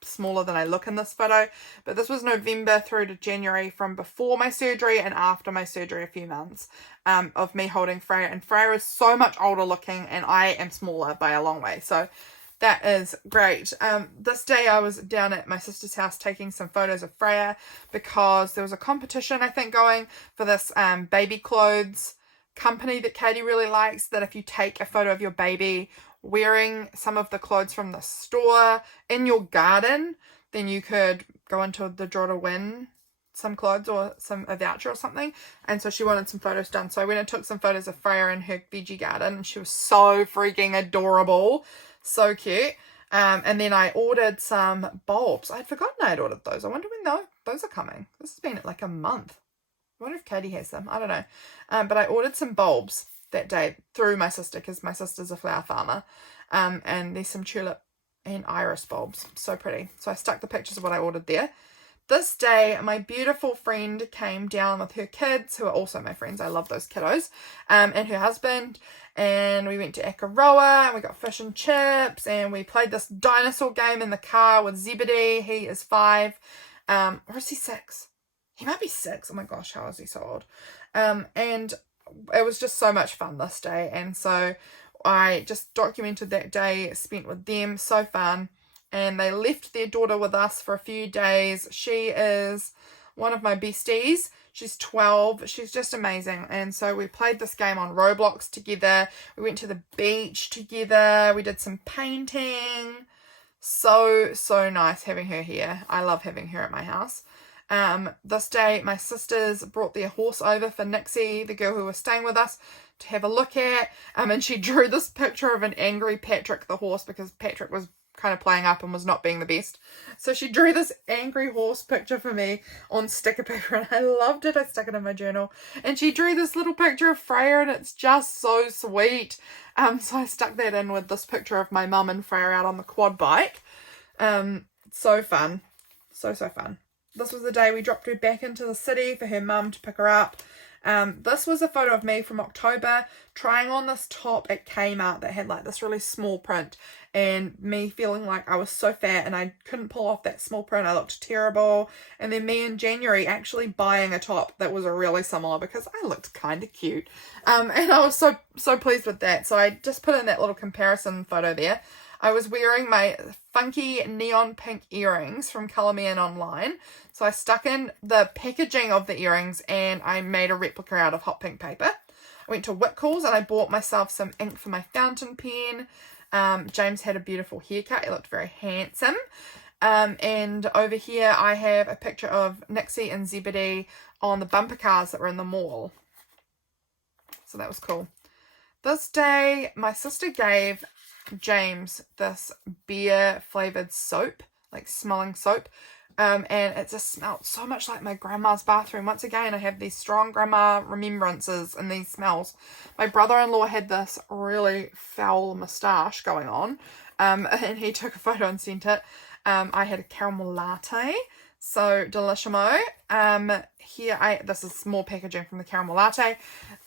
smaller than I look in this photo. But this was November through to January from before my surgery and after my surgery, a few months, of me holding Freya. And Freya is so much older looking and I am smaller by a long way. So that is great. This day I was down at my sister's house taking some photos of Freya because there was a competition, I think, going for this baby clothes company that Katie really likes, that if you take a photo of your baby wearing some of the clothes from the store in your garden, then you could go into the draw to win some clothes or a voucher or something. And so she wanted some photos done. So I went and took some photos of Freya in her veggie garden and she was so freaking adorable. So cute. And then I ordered some bulbs. I'd forgotten I had ordered those. I wonder when those are coming. This has been like a month. I wonder if Katie has them. I don't know. But I ordered some bulbs that day through my sister because my sister's a flower farmer. And there's some tulip and iris bulbs. So pretty. So I stuck the pictures of what I ordered there. This day, my beautiful friend came down with her kids, who are also my friends. I love those kiddos. And her husband. And we went to Akaroa and we got fish and chips. And we played this dinosaur game in the car with Zebedee. He is 5. Or is he 6? He might be 6. Oh my gosh, how is he so old? And it was just so much fun this day. And so I just documented that day spent with them. So fun. And they left their daughter with us for a few days. She is one of my besties. She's 12. She's just amazing. And so we played this game on Roblox together. We went to the beach together. We did some painting. So nice having her here. I love having her at my house. This day, my sisters brought their horse over for Nixie, the girl who was staying with us, to have a look at. And she drew this picture of an angry Patrick, the horse, because Patrick was kind of playing up and was not being the best. So she drew this angry horse picture for me on sticker paper and I loved it. I stuck it in my journal. And she drew this little picture of Freya and it's just so sweet. So I stuck that in with this picture of my mum and Freya out on the quad bike. So fun. So fun. This was the day we dropped her back into the city for her mum to pick her up. This was a photo of me from October trying on this top at Kmart that had like this really small print, and me feeling like I was so fat and I couldn't pull off that small print. I looked terrible. And then me in January actually buying a top that was really similar because I looked kind of cute. And I was so pleased with that. So I just put in that little comparison photo there. I was wearing my funky neon pink earrings from Cayla Made online. So I stuck in the packaging of the earrings and I made a replica out of hot pink paper. I went to Whitcoulls and I bought myself some ink for my fountain pen. James had a beautiful haircut. He looked very handsome. And over here I have a picture of Nixie and Zebedee on the bumper cars that were in the mall. So that was cool. This day, my sister gave James this beer flavored soap, like smelling soap, and it just smelled so much like my grandma's bathroom. Once again, I have these strong grandma remembrances and these smells. My brother-in-law had this really foul moustache going on, and he took a photo and sent it. I had a caramel latte, so delissimo. This is more packaging from the caramel latte.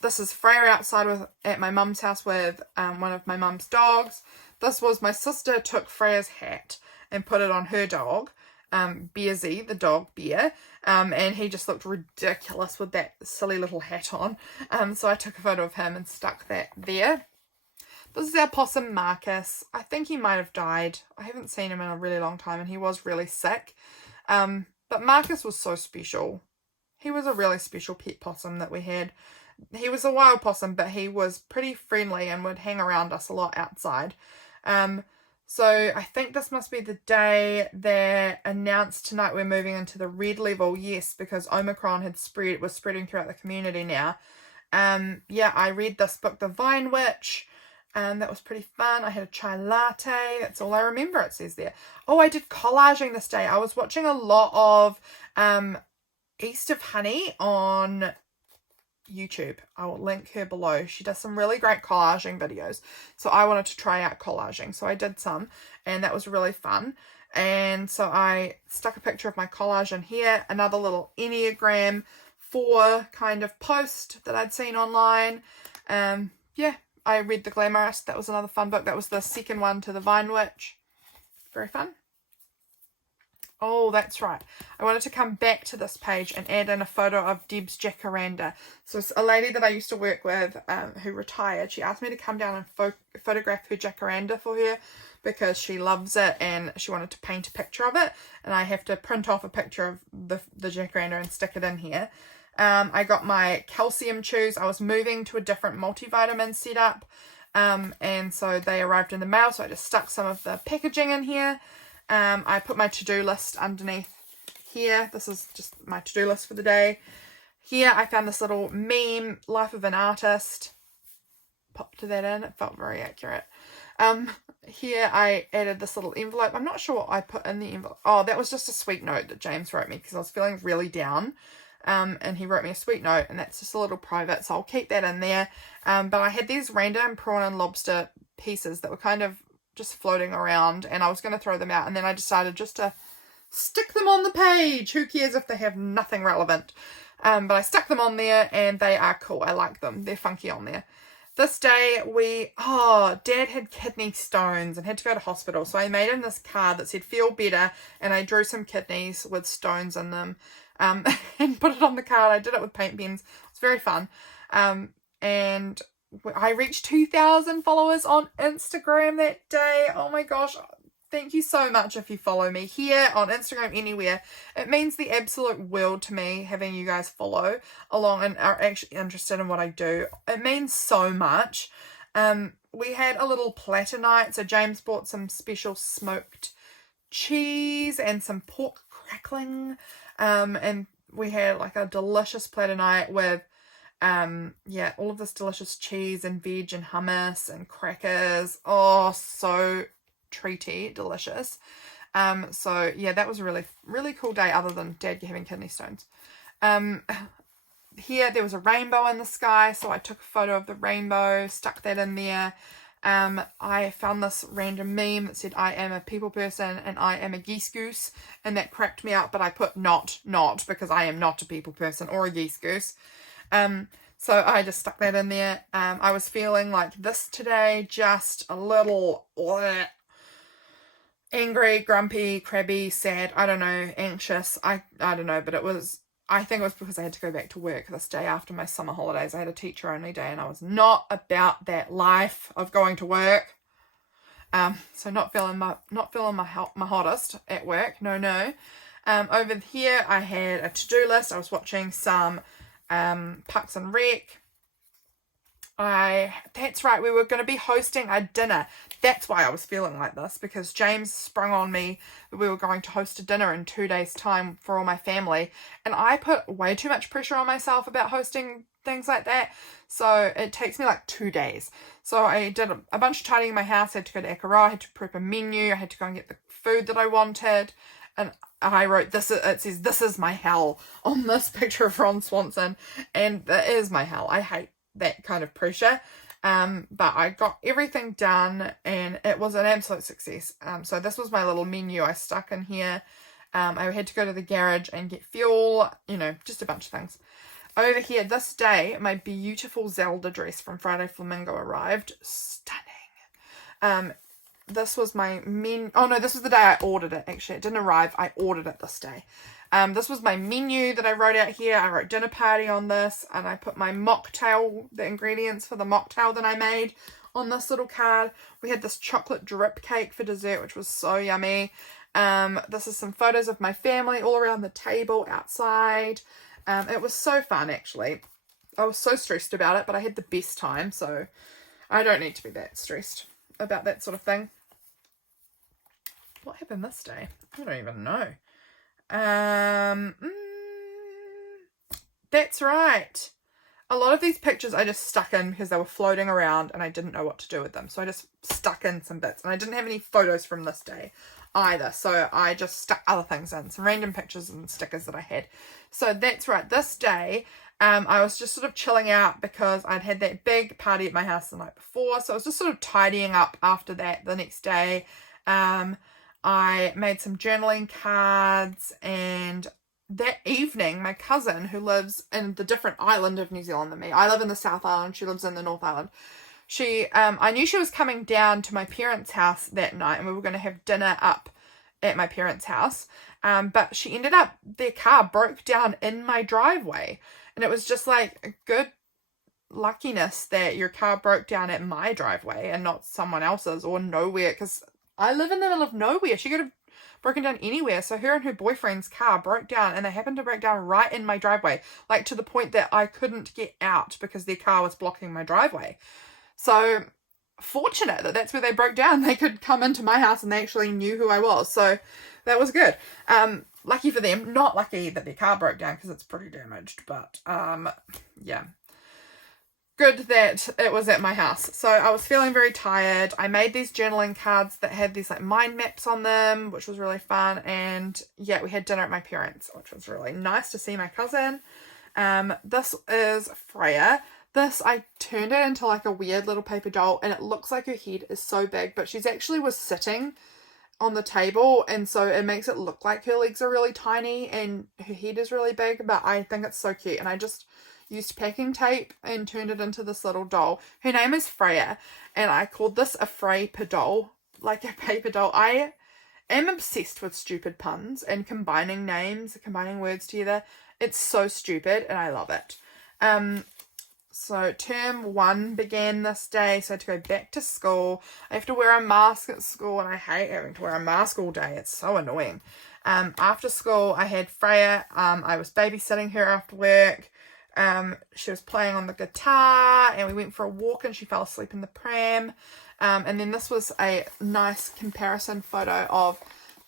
This is Freya outside at my mum's house with one of my mum's dogs. This was my sister took Freya's hat and put it on her dog, Bearsy, the dog Bear, and he just looked ridiculous with that silly little hat on. So I took a photo of him and stuck that there. This is our possum Marcus. I think he might have died. I haven't seen him in a really long time and he was really sick. But Marcus was so special. He was a really special pet possum that we had. He was a wild possum, but he was pretty friendly and would hang around us a lot outside. So I think this must be the day that announced tonight we're moving into the red level. Yes, because Omicron was spreading throughout the community now. I read this book, The Vine Witch. That was pretty fun. I had a chai latte. That's all I remember, it says there. Oh, I did collaging this day. I was watching a lot of East of Honey on YouTube. I will link her below. She does some really great collaging videos. So I wanted to try out collaging. So I did some and that was really fun. And so I stuck a picture of my collage in here. Another little Enneagram 4 kind of post that I'd seen online. I read The Glamorist. That was another fun book. That was the second one to The Vine Witch. Very fun. Oh, that's right. I wanted to come back to this page and add in a photo of Deb's jacaranda. So it's a lady that I used to work with who retired. She asked me to come down and photograph her jacaranda for her because she loves it and she wanted to paint a picture of it. And I have to print off a picture of the jacaranda and stick it in here. I got my calcium chews. I was moving to a different multivitamin setup. And so they arrived in the mail. So I just stuck some of the packaging in here. I put my to-do list underneath here. This is just my to-do list for the day. Here I found this little meme, Life of an Artist. Popped that in. It felt very accurate. Here I added this little envelope. I'm not sure what I put in the envelope. Oh, that was just a sweet note that James wrote me because I was feeling really down. And he wrote me a sweet note, and that's just a little private, so I'll keep that in there. But I had these random prawn and lobster pieces that were kind of just floating around, and I was going to throw them out, and then I decided just to stick them on the page. Who cares if they have nothing relevant? But I stuck them on there, and they are cool. I like them. They're funky on there. This day, Dad had kidney stones and had to go to hospital, so I made him this card that said, feel better, and I drew some kidneys with stones in them. And put it on the card. I did it with paint pens. It's very fun. And I reached 2,000 followers on Instagram that day. Oh my gosh. Thank you so much if you follow me here on Instagram, anywhere. It means the absolute world to me having you guys follow along and are actually interested in what I do. It means so much. We had a little platter night. So James bought some special smoked cheese and some pork crackling. And we had like a delicious platter night with, all of this delicious cheese and veg and hummus and crackers. Oh, so treaty, delicious. That was a really, really cool day other than Dad having kidney stones. Here there was a rainbow in the sky, so I took a photo of the rainbow, stuck that in there. I found this random meme that said I am a people person and I am a geese goose, and that cracked me up, but I put not because I am not a people person or a geese goose. So I just stuck that in there. I was feeling like this today, just a little angry, grumpy, crabby, sad, I don't know, anxious. I don't know, but I think it was because I had to go back to work this day after my summer holidays. I had a teacher only day and I was not about that life of going to work. So not feeling my hottest at work. No. Over here I had a to-do list. I was watching some Parks and Rec. That's right, we were going to be hosting a dinner. That's why I was feeling like this, because James sprung on me that we were going to host a dinner in 2 days' time for all my family, and I put way too much pressure on myself about hosting things like that, so it takes me like 2 days. So I did a bunch of tidying in my house. I had to go to Akaroa, I had to prep a menu, I had to go and get the food that I wanted, and I wrote this, it says, "This is my hell" on this picture of Ron Swanson, and that is my hell. I hate that kind of pressure, but I got everything done and it was an absolute success. So this was my little menu I stuck in here. I had to go to the garage and get fuel, just a bunch of things. Over here this day, my beautiful Zelda dress from Friday Flamingo arrived. Stunning. This was my menu. Oh no, this was the day I ordered it. Actually, it didn't arrive. I ordered it this day. This was my menu that I wrote out here. I wrote dinner party on this, and I put my mocktail, the ingredients for the mocktail that I made, on this little card. We had this chocolate drip cake for dessert, which was so yummy. This is some photos of my family all around the table outside. It was so fun, actually. I was so stressed about it, but I had the best time, so I don't need to be that stressed about that sort of thing. What happened this day? I don't even know. That's right. A lot of these pictures I just stuck in because they were floating around and I didn't know what to do with them. So I just stuck in some bits. And I didn't have any photos from this day either. So I just stuck other things in. Some random pictures and stickers that I had. So that's right. This day, I was just sort of chilling out because I'd had that big party at my house the night before. So I was just sort of tidying up after that the next day. I made some journaling cards, and that evening my cousin, who lives in the different island of New Zealand than me, I live in the South Island, she lives in the North Island, I knew she was coming down to my parents' house that night and we were going to have dinner up at my parents' house, but she ended up, their car broke down in my driveway, and it was just like a good luckiness that your car broke down at my driveway and not someone else's or nowhere, because I live in the middle of nowhere. She could have broken down anywhere. So her and her boyfriend's car broke down, and they happened to break down right in my driveway, like to the point that I couldn't get out because their car was blocking my driveway. So fortunate that that's where they broke down. They could come into my house and they actually knew who I was. So that was good. Lucky for them. Not lucky that their car broke down because it's pretty damaged. But yeah. Good that it was at my house. So I was feeling very tired. I made these journaling cards that had these like mind maps on them, which was really fun. And yeah, we had dinner at my parents', which was really nice to see my cousin. This is Freya. This, I turned it into like a weird little paper doll, and it looks like her head is so big, but she's actually was sitting on the table, and so it makes it look like her legs are really tiny and her head is really big, but I think it's so cute. And I just used packing tape and turned it into this little doll. Her name is Freya, and I called this a Frey-per doll, like a paper doll. I am obsessed with stupid puns and combining names, combining words together. It's so stupid, and I love it. So term 1 began this day, so I had to go back to school. I have to wear a mask at school, and I hate having to wear a mask all day. It's so annoying. After school, I had Freya. I was babysitting her after work. She was playing on the guitar, and we went for a walk, and she fell asleep in the pram. And then this was a nice comparison photo of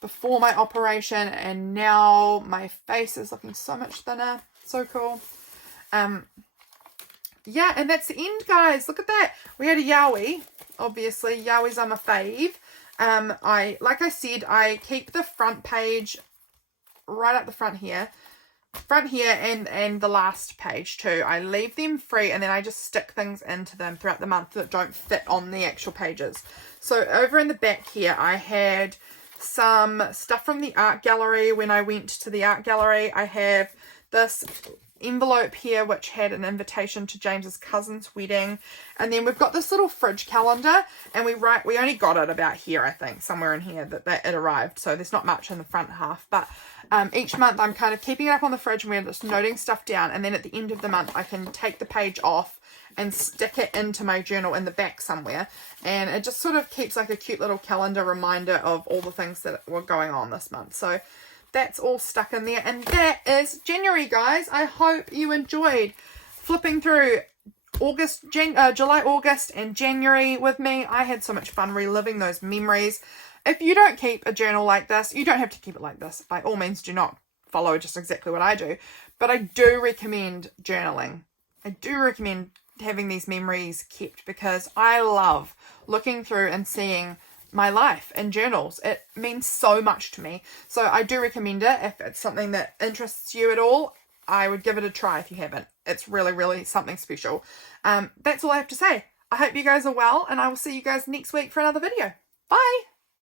before my operation, and now my face is looking so much thinner. So cool. Yeah, and that's the end, guys. Look at that. We had a yowie. Obviously, yowies are my fave. Like I said, I keep the front page right up the front here. And the last page too. I leave them free, and then I just stick things into them throughout the month that don't fit on the actual pages. So over in the back here, I had some stuff from the art gallery. When I went to the art gallery, I have this envelope here which had an invitation to James's cousin's wedding, and then we've got this little fridge calendar, and we only got it about here, I think, somewhere in here that it arrived, so there's not much in the front half, but each month I'm kind of keeping it up on the fridge and we're just noting stuff down, and then at the end of the month I can take the page off and stick it into my journal in the back somewhere, and it just sort of keeps like a cute little calendar reminder of all the things that were going on this month. So that's all stuck in there, and that is January, guys. I hope you enjoyed flipping through July, August and January with me. I had so much fun reliving those memories. If you don't keep a journal like this, you don't have to keep it like this. By all means, do not follow just exactly what I do, but I do recommend journaling. I do recommend having these memories kept, because I love looking through and seeing my life in journals. It means so much to me, so I do recommend it. If it's something that interests you at all, I would give it a try if you haven't. It's really, really something special. That's all I have to say. I hope you guys are well, and I will see you guys next week for another video. Bye.